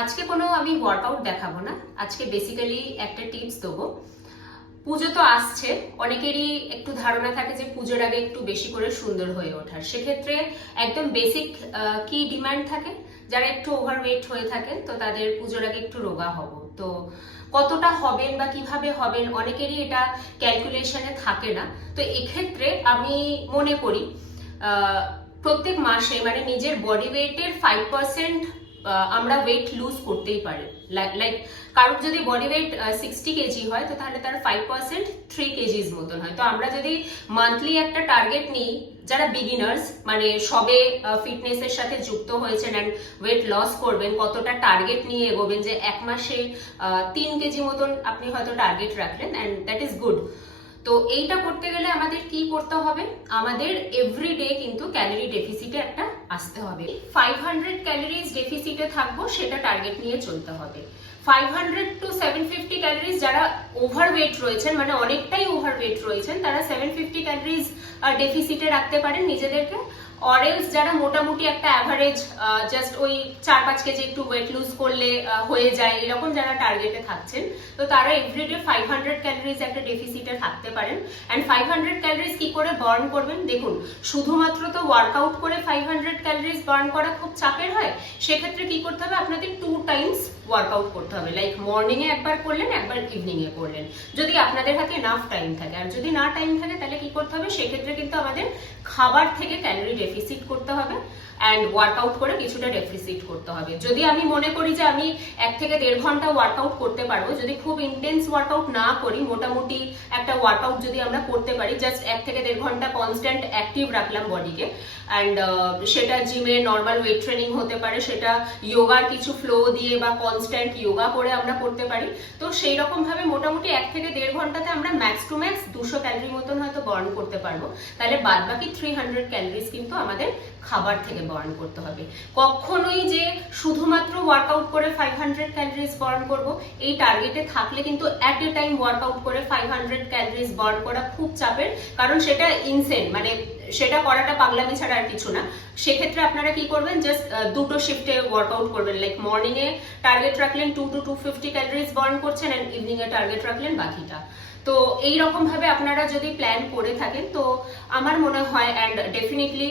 আজকে কোনো আমি ওয়ার্কআউট দেখাবো না, আজকে বেসিক্যালি একটা টিপস দেবো। পুজো তো আসছে, অনেকেরই একটু ধারণা থাকে যে পুজোর আগে একটু বেশি করে সুন্দর হয়ে ওঠার। সেক্ষেত্রে একদম বেসিক কি ডিমান্ড থাকে, যারা একটু ওভারওয়েট হয়ে থাকেন তো তাদের পুজোর আগে একটু রোগা হব। তো কতটা হবেন বা কিভাবে হবেন অনেকেরই এটা ক্যালকুলেশনে থাকে না। তো এক্ষেত্রে আমি মনে করি প্রত্যেক মাসে মানে নিজের বডি ওয়েটের 5% আমরা ওয়েট লুজ করতেই পারি। লাইক কারোর যদি বডি ওয়েট 60 কেজি হয় তো তাহলে তার 5% 3 কেজিস মতন হয়। তো আমরা যদি মান্থলি একটা টার্গেট নিই, যারা বিগিনার্স মানে সবে ফিটনেসের সাথে যুক্ত হয়েছেন অ্যান্ড ওয়েট লস করবেন, কতটা টার্গেট নিয়ে এগোবেন, যে এক মাসে 3 কেজি মতন আপনি হয়তো টার্গেট রাখলেন অ্যান্ড দ্যাট ইজ গুড। তো এইটা করতে গেলে আমাদের কি করতে হবে, আমাদের এভরিডে কিন্তু ক্যালোরি ডেফিসিটে একটা আসতে হবে। 500 ক্যালোরিজ ডেফিসিটে থাকবো, সেটা টার্গেট নিয়ে চলতে হবে। 500 to 750 ক্যালোরিজ যারা ওভারওয়েট রয়েছেন, মানে অনেকটাই ওভারওয়েট রয়েছেন, তারা 750 ক্যালোরিজ ডেফিসিটে রাখতে পারেন নিজেদেরকে। অরেলস যারা মোটামুটি একটা অ্যাভারেজ জাস্ট ওই 4-5 কেজি একটু ওয়েট লুজ করলে হয়ে যায় এরকম যারা টার্গেটে থাকছেন, তো তারা এভরিডে 500 ক্যালোরিজ একটা ডেফিসিটে থাকতে পারেন। অ্যান্ড 500 ক্যালোরিজ কি করে বার্ন করবেন, দেখুন শুধুমাত্র তো ওয়ার্কআউট করে 500 ক্যালোরিজ বার্ন করা খুব চাপের হয়। সেক্ষেত্রে কি করতে হবে, আপনাদের 2 টাইমস ওয়ার্কআউট করতে হবে। লাইক মর্নিং এ একবার করলেন, একবার ইভিনিং এ করলেন, যদি আপনাদের হাতে এনাফ টাইম থাকে। আর যদি না টাইম থাকে তাহলে কি করতে হবে, সেক্ষেত্রে কিন্তু আমাদের খাবার থেকে ক্যালোরি ডেফিসিট করতে হবে অ্যান্ড ওয়ার্কআউট করে কিছুটা ডেফিসিট করতে হবে। যদি আমি মনে করি যে আমি 1 থেকে 1.5 ঘন্টা ওয়ার্কআউট করতে পারবো, যদি খুব ইন্টেন্স ওয়ার্কআউট না করি, মোটামুটি একটা ওয়ার্কআউট যদি আমরা করতে পারি, জাস্ট 1 থেকে 1.5 ঘন্টা কনস্ট্যান্ট অ্যাক্টিভ রাখলাম বডিকে, অ্যান্ড সেটা জিমে নর্মাল ওয়েট ট্রেনিং হতে পারে, সেটা যোগার কিছু ফ্লো দিয়ে বা কনস্ট্যান্ট যোগা করে আমরা করতে পারি। তো সেই রকম ভাবে মোটামুটি 1 থেকে 1.5 ঘন্টাতে আমরা ম্যাক্স টু ম্যাক্স 200 ক্যালোরি মতন হয়তো বার্ন করতে পারবো। তাহলে বাদ বাকি 300 ক্যালোরিজ কিন্তু আমাদের খাবার থেকে বার্ন করতে হবে। কখনোই যে শুধুমাত্র ওয়ার্কআউট করে 500 ক্যালোরিজ বার্ন করব, এই টার্গেটে থাকলে কিন্তু অ্যাট এ টাইম ওয়ার্কআউট করে 500 ক্যালোরিজ বার্ন করা খুব চাপের, কারণ সেটা ইনসেন, মানে সেটা করাটা পাগলামি ছাড়া আর কিছু না। সেক্ষেত্রে আপনারা কি করবেন, জাস্ট দুটো শিফটে ওয়ার্কআউট করবেন। লাইক মর্নিং এ টার্গেট রাখলেন 2 to 250 ক্যালোরিজ বার্ন করছেন অ্যান্ড ইভিনিং এ টার্গেট রাখলেন বাকিটা। তো এইরকম ভাবে আপনারা যদি প্ল্যান করে থাকেন তো আমার মনে হয়, অ্যান্ড ডেফিনেটলি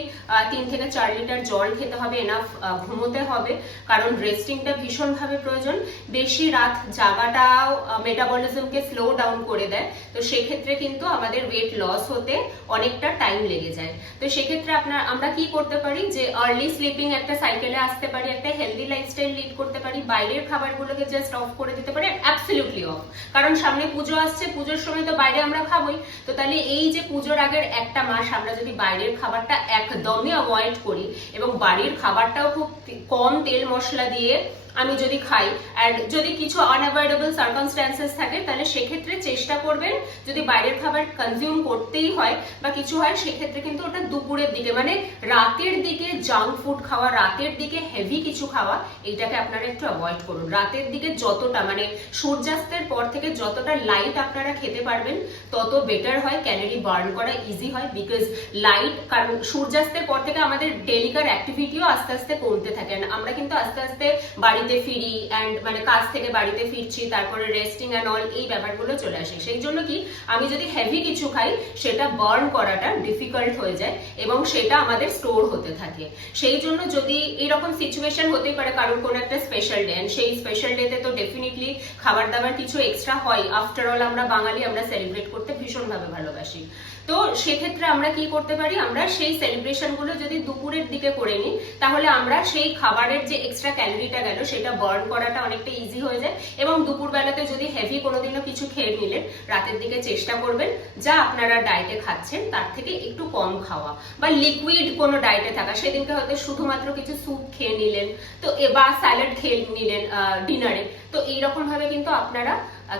3 থেকে 4 লিটার জল খেতে হবে, এনাফ ঘুমোতে হবে, কারণ রেস্টিংটা ভীষণভাবে প্রয়োজন। বেশি রাত জাগাটাও মেটাবলিজমকে স্লো ডাউন করে দেয়। তো সেক্ষেত্রে কিন্তু আমাদের ওয়েট লস হতে অনেকটা টাইম লেগে যায়। তো সেক্ষেত্রে আমরা কি করতে পারি, যে আর্লি স্লিপিং একটা সাইকেলে আসতে পারি, একটা হেলদি লাইফস্টাইল লিড করতে পারি, বাইরের খাবারগুলোকে জাস্ট অফ করে দিতে পারি, অ্যাবসলিউটলি অফ। কারণ সামনে পুজো আসছে, পুজোর সময় তো বাইরে আমরা খাবোই। তো তাহলে এই যে পুজোর আগের একটা মাস আমরা যদি বাইরের খাবারটা একদমই অ্যাভয়েড করি এবং বাড়ির খাবারটাও খুব কম তেল মশলা দিয়ে আমি যদি খাই, অ্যান্ড যদি কিছু আনঅ্যাভয়েডেবল সার্কামস্ট্যান্সেস থাকে, তাহলে সেক্ষেত্রে চেষ্টা করবেন যদি বাইরের খাবার কনজিউম করতেই হয় বা কিছু হয়, সেক্ষেত্রে কিন্তু ওটা দুপুরের দিকে, মানে রাতের দিকে জাঙ্ক ফুড খাওয়া, রাতের দিকে হেভি কিছু খাওয়া, এইটাকে আপনারা একটু অ্যাভয়েড করুন। রাতের দিকে যতটা মানে সূর্যাস্তের পর থেকে যতটা লাইট আপনারা খেতে পারবেন তত বেটার হয়, ক্যালোরি বার্ন করা ইজি হয়। বিকজ লাইট, কারণ সূর্যাস্তের পর থেকে আমাদের ডেলিকার অ্যাক্টিভিটিও আস্তে আস্তে কমতে থাকে। আমরা কিন্তু আস্তে আস্তে বাড়িতে ফিরি অ্যান্ড মানে কাজ থেকে বাড়িতে ফিরছি, তারপরে রেস্টিং অ্যান্ড অল এই ব্যাপারগুলো চলে আসে। সেই জন্য কি আমি যদি হেভি কিছু খাই সেটা বার্ন করাটা ডিফিকাল্ট হয়ে যায় এবং সেটা আমাদের স্টোর হতে থাকে। সেই জন্য যদি এরকম সিচুয়েশন হতেই পারে কারোর কোনো একটা স্পেশাল ডে, সেই স্পেশাল ডেতে তো ডেফিনেটলি খাবার দাবার কিছু এক্সট্রা হয়। আফটার অল আমরা বাঙালি, আমরা সেলিব্রেট করতে ভীষণভাবে ভালোবাসি। তো সেক্ষেত্রে আমরা কি করতে পারি, আমরা সেই সেলিব্রেশন গুলো যদি দুপুরের দিকে করে নিই, তাহলে আমরা সেই খাবারের যে এক্সট্রা ক্যালোরিটা গেল সেটা বার্ন করাটা অনেকটা ইজি হয়ে যায়। এবং দুপুর বেলাতে যদি হেভি কোনোদিনও কিছু খেয়ে নিলেন, রাতের দিকে চেষ্টা করবেন যা আপনারা ডায়েটে খাচ্ছেন তার থেকে একটু কম খাওয়া, বা লিকুইড কোনো ডায়েটে থাকা। সেদিনকে হয়তো শুধুমাত্র কিছু স্যুপ খেয়ে নিলেন, তো বা স্যালাড খেয়ে নিলেন ডিনারে। তো এইরকম ভাবে কিন্তু আপনারা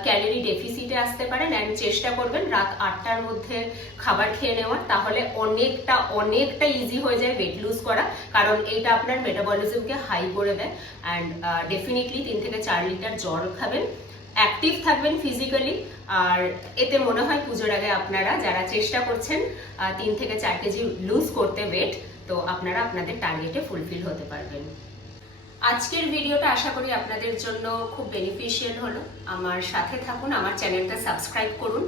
ক্যালোরি ডেফিসিটে আসতে পারেন অ্যান্ড চেষ্টা করবেন রাত 8টার মধ্যে খাবার খেয়ে নেওয়ার, তাহলে অনেকটা ইজি হয়ে যায় ওয়েট লুজ করা, কারণ এইটা আপনার মেটাবলিজমকে হাই করে দেয়। অ্যান্ড ডেফিনেটলি 3 থেকে 4 লিটার জল খাবেন, অ্যাক্টিভ থাকবেন ফিজিক্যালি। আর এতে মনে হয় পুজোর আগে আপনারা যারা চেষ্টা করছেন 3 থেকে 4 কেজি লুজ করতে ওয়েট, তো আপনারা আপনাদের টার্গেটে ফুলফিল হতে পারবেন। আজকের ভিডিওটা আশা করি আপনাদের জন্য খুব বেনিফিশিয়াল হলো। আমার সাথে থাকুন, আমার চ্যানেলটা সাবস্ক্রাইব করুন।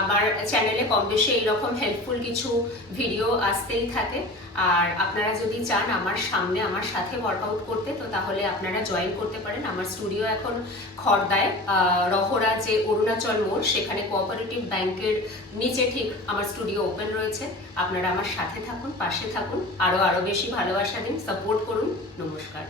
আমার চ্যানেলে কম বেশি এইরকম হেল্পফুল কিছু ভিডিও আসতেই থাকে। আর আপনারা যদি চান আমার সামনে আমার সাথে ওয়ার্কআউট করতে, তো তাহলে আপনারা জয়েন করতে পারেন। আমার স্টুডিও এখন খড়দায়, রহরা যে অরুণাচল মোড়, সেখানে কোঅপারেটিভ ব্যাংকের নিচে ঠিক আমার স্টুডিও ওপেন রয়েছে। আপনারা আমার সাথে থাকুন, পাশে থাকুন, আরো বেশি ভালোবাসা দিন, সাপোর্ট করুন। নমস্কার।